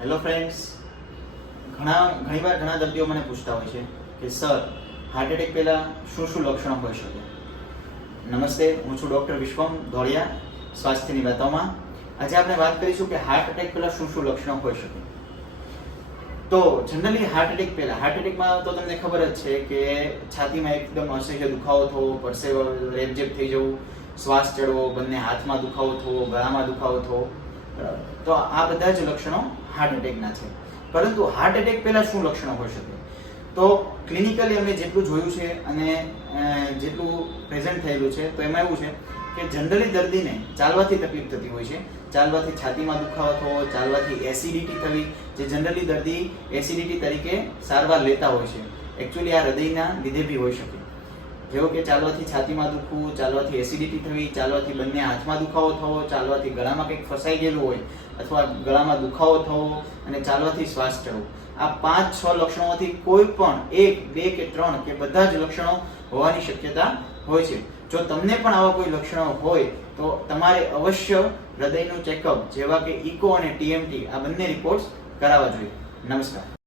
Hello friends, ઘણીવાર ઘણા દર્દીઓ મને પૂછતા હોય છે કે સર, હાર્ટ એટેક પહેલા શું લક્ષણો હોઈ શકે? નમસ્તે, હું છું ડૉક્ટર વિશ્વમ ધોળિયા, સ્વાસ્થ્યની વાતોમાં. આજે આપણે વાત કરીશું કે હાર્ટ એટેક પહેલા શું લક્ષણો હોઈ શકે. તો જનરલી હાર્ટ એટેકમાં તો તમને ખબર જ છે કે છાતીમાં એકદમ અસહ્ય દુખાવો થવો, પરસેવો રેબઝેબ થઈ જવું, શ્વાસ ચડવો, બંને હાથમાં દુખાવો થવો, ગળામાં દુખાવો થવો. તો આ બધા જ લક્ષણો હાર્ટ એટેકના છે. પરંતુ હાર્ટ એટેક પહેલા શું લક્ષણો હોઈ શકે? તો ક્લિનિકલી અમે જેટલું જોયું છે અને જેટલું પ્રેઝન્ટ થયેલું છે, તો એમાં એવું છે કે જનરલી દર્દીને ચાલવાથી તકલીફ થતી હોય છે. ચાલવાથી છાતીમાં દુખાવો થવો, ચાલવાથી એસિડિટી થવી, જે જનરલી દર્દી એસિડિટી તરીકે સારવાર લેતા હોય છે. એકચ્યુઅલી આ હૃદયના લીધે બી હોઈ શકે. જેવો કે ચાલવાથી છાતીમાં દુખવું, ચાલવાથી એસિડિટી થવી, ચાલવાથી બંને હાથમાં દુખાવો થવો, ચાલવાથી ગળામાં કંઈક ફસાઈ ગયેલું હોય અથવા ગળામાં દુખાવો થવો અને ચાલવાથી શ્વાસ ચડવો. આ 5-6 લક્ષણોમાંથી કોઈ પણ 1, 2 કે 3 કે બધા જ લક્ષણો હોવાની શક્યતા હોય છે. જો તમને પણ આવા કોઈ લક્ષણો હોય તો તમારે અવશ્ય હૃદયનું ચેકઅપ જેવા કે ઇકો અને TMT આ બંને રિપોર્ટ્સ કરાવવા જોઈએ. નમસ્કાર.